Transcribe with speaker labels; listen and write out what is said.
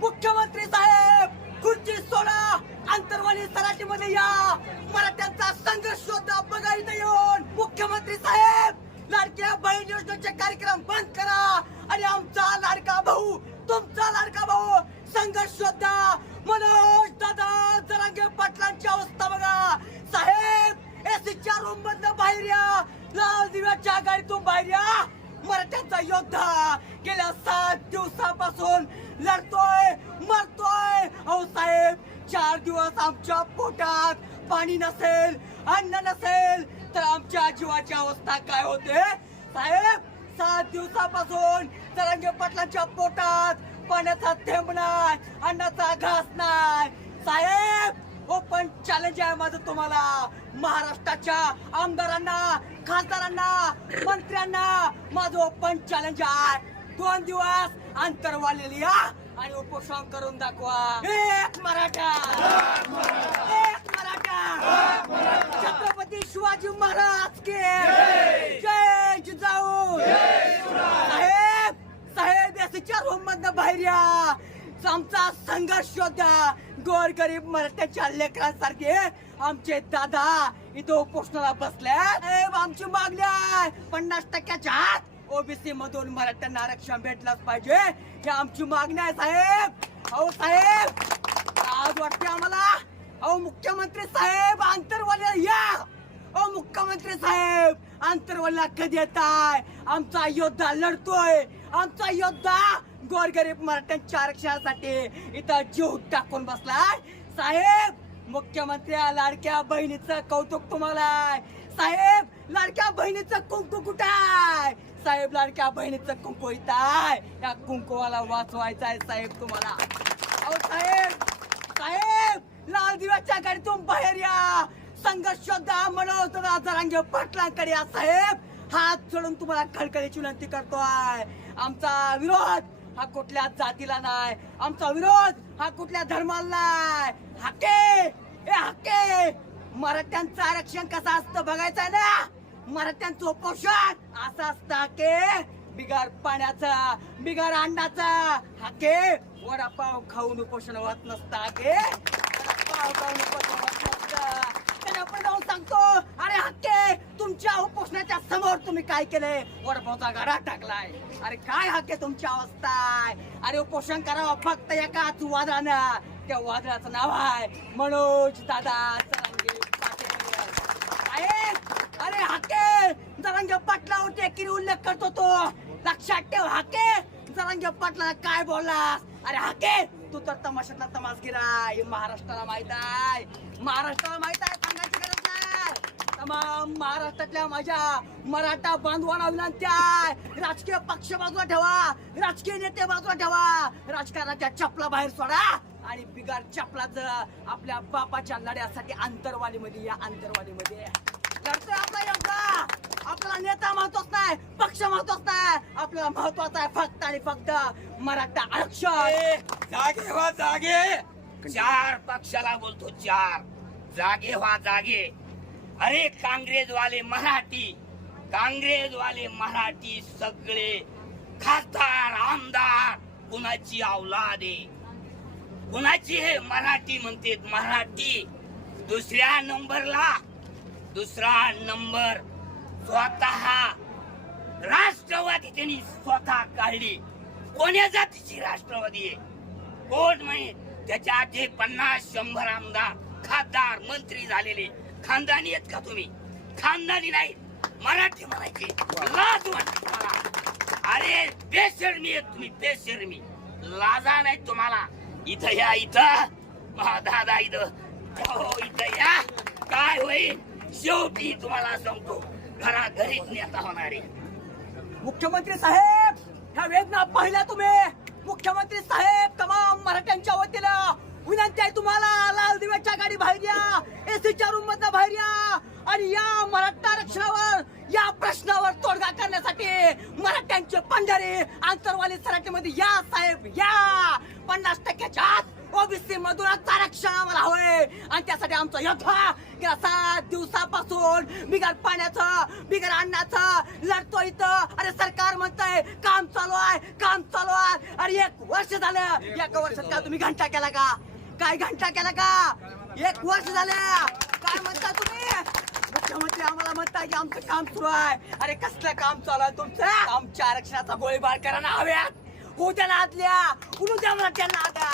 Speaker 1: मुख्यमंत्री साहेब खुर्ची सोडा. आंतरवाली सराटीमध्ये या. मराठ्यांचा संघर्ष शोधा बघा इथं येऊन. मुख्यमंत्री साहेब लाडक्या बहीण योजनेचे कार्यक्रम बंद करा. आणि आमचा लाडका भाऊ तुमचा लाडका भाऊ संघर्ष शोधा मनोज दादा जरांगे पाटलांची अवस्था बघा. साहेब एसीच्या रूम मधनं बाहेर या. लाल दिव्याच्या गाडीतून बाहेर या. मराठ्यांचा योद्धा गेल्या सात दिवसापासून लढतो. चार दिवस आमच्या पोटात पाणी नसेल अन्न नसेल तर आमच्या जीवाची अवस्था काय होते? साहेब सात दिवसापासून तरंगे पाटलांच्या पोटात पाण्याचा थेंब नाही अन्नाचा घास नाही. साहेब ओपन चॅलेंज आहे माझं तुम्हाला. महाराष्ट्राच्या आमदारांना खासदारांना मंत्र्यांना माझं ओपन चॅलेंज आहे. दोन दिवस अंतर वाढलेली या आणि उपोषण करून दाखवा. एक मराठा. एक मराठा. छत्रपती शिवाजी महाराज के. जय. जिजाऊ. साहेब साहेब याच्या रूम मधनं बाहेर या. आमचा संघर्ष होता गोर गरीब मराठ्याच्या लेकरांसारखे आमचे दादा इथं उपोषणाला बसले. साहेब आमची मागणी आहे. पन्नास टक्क्याच्या आत ओबीसी मधून मराठ्यांना आरक्षण भेटलंच पाहिजे. ही आमची मागणी आहे साहेब. अहो साहेब. आज वाटते आम्हाला. अहो मुख्यमंत्री साहेब आंतरवाल्या या. अहो मुख्यमंत्री साहेब आंतरवाल्या कधी येताय? आमचा योद्धा लढतोय. आमचा योद्धा गोरगरीब मराठ्यांच्या आरक्षणासाठी इथं जीव टाकून बसलाय. साहेब मुख्यमंत्री लाडक्या बहिणीचं कौतुक तुम्हाला साहेब लाडक्या बहिणीचं कुंकू कुठं आहे? साहेब लाडक्या बहिणीचं कुंकू इथं आहे? या कुंकुवाला वाचवायचा आहे साहेब तुम्हाला. अहो साहेब साहेब लाल दिव्याच्या गाडीतून बाहेर या. संघर्ष शोधा म्हणत राजारांगे पाटलांकडे या साहेब. हात सोडून तुम्हाला खडखडीची विनंती करतोय आमचा विरोध हा कुठल्या जातीला नाही. आमचा विरोध हा कुठल्या धर्माला नाही. हाके ए हाके. मराठ्यांचं आरक्षण कसं असतं बघायचं ना? मराठ्यांचं उपोषण. असं असता के बिगार पाण्याचा बिगार अंडाचा. हाके वडापाव खाऊन उपोषण होत नसता के. वडापाव खाऊन उपोषण होत नसतं. आपण जाऊन सांगतो अरे हक्के तुमच्या उपोषणाच्या समोर तुम्ही काय केलंय वडापावचा गाडा टाकलाय. अरे काय हक्के तुमची अवस्था आहे? अरे उपोषण करावं फक्त एकाच वादळानं त्या वादळाचं नाव आहे मनोज दादा चरंगे पाटील साहेब अरे हाके जरांगे पाटलावर उल्लेख करतो तो. लक्षात ठेव हाके. जरांगे पाटला काय बोललास अरे हाके. तू तर तमाशातला तमासगिरा हे महाराष्ट्राला माहीत आहे. महाराष्ट्राला माहीत आहे सांगायची गरज नाही. तमाम महाराष्ट्रातल्या माझ्या मराठा बांधवांना विनंती आहे. राजकीय पक्ष बाजूला ठेवा. राजकीय नेते बाजूला ठेवा. राजकारणाच्या चपला बाहेर सोडा. आणि बिगार चपलाच आपल्या बापाच्या लढ्यासाठी आंतरवालीमध्ये या आंतरवालीमध्ये लढतोय आपला आपला नेता महत्वाच नाही पक्ष महत्वाच नाही आपला महत्त्वाचा आहे फक्त आणि फक्त मराठा आरक्षण.
Speaker 2: जागे व्हा जागे. चार पक्षाला बोलतो चार. जागे व्हा जागे. अरे काँग्रेसवाले मराठी. काँग्रेसवाले मराठी सगळे खासदार आमदार कुणाची अवलादे कुणाची हे मराठी म्हणते मराठी. दुसऱ्या नंबरला. दुसरा नंबर. स्वतः राष्ट्रवादी त्यांनी स्वतः काढली. कोण्या जातीची राष्ट्रवादी आहे? कोण म्हणे? त्याच्या आधी पन्नास शंभर आमदार खासदार मंत्री झालेले. खानदानी आहेत का तुम्ही? खानदानी नाही मराठी म्हणायची. लाज वाटते तुम्हाला. अरे बेशर्मी आहेत तुम्ही बेशर्मी. लाजा नाही तुम्हाला. इथं या इथं. दादा इथं. हो, इथं या. काय होईल? शेवटी तुम्हाला सांगतो. घराघरीच नेता होणार. आहे
Speaker 1: मुख्यमंत्री साहेब ह्या वेदना पाहिल्या तुम्ही. मुख्यमंत्री साहेब तमाम मराठ्यांच्या वतीनं विनंती आहे तुम्हाला लाल दिव्याच्या गाडी बाहेर या एसीच्या रूम मधनं बाहेर या आणि या मराठा आरक्षणावर या प्रश्नावर तोडगा करण्यासाठी मराठ्यांचे पंढरे आंतरवाली सराटीमध्ये या साहेब या! पन्नास टक्क्याच्या आत ओबीसी मधूनच आरक्षण आम्हाला हवंय. आणि त्यासाठी आमचा योद्धा गेल्या सात दिवसापासून बिगर पाण्याचं बिगर अन्नाचं लढतो इथं. अरे सरकार म्हणतंय काम चालू आहे काम चालू आहे. अरे एक वर्ष झालं. एका वर्षात का तुम्ही घंटा केला का? काय घंटा केला का? एक वर्ष झालं. काय म्हणता तुम्ही? मुख्यमंत्री आम्हाला म्हणताय की आमचं काम सुरू आहे. अरे कसलं काम चालू आहे तुमचं? आमच्या आरक्षणाचा गोळीबार करा ना हव्यात उद्या ना आदल्या उद्या मला त्यांना आता.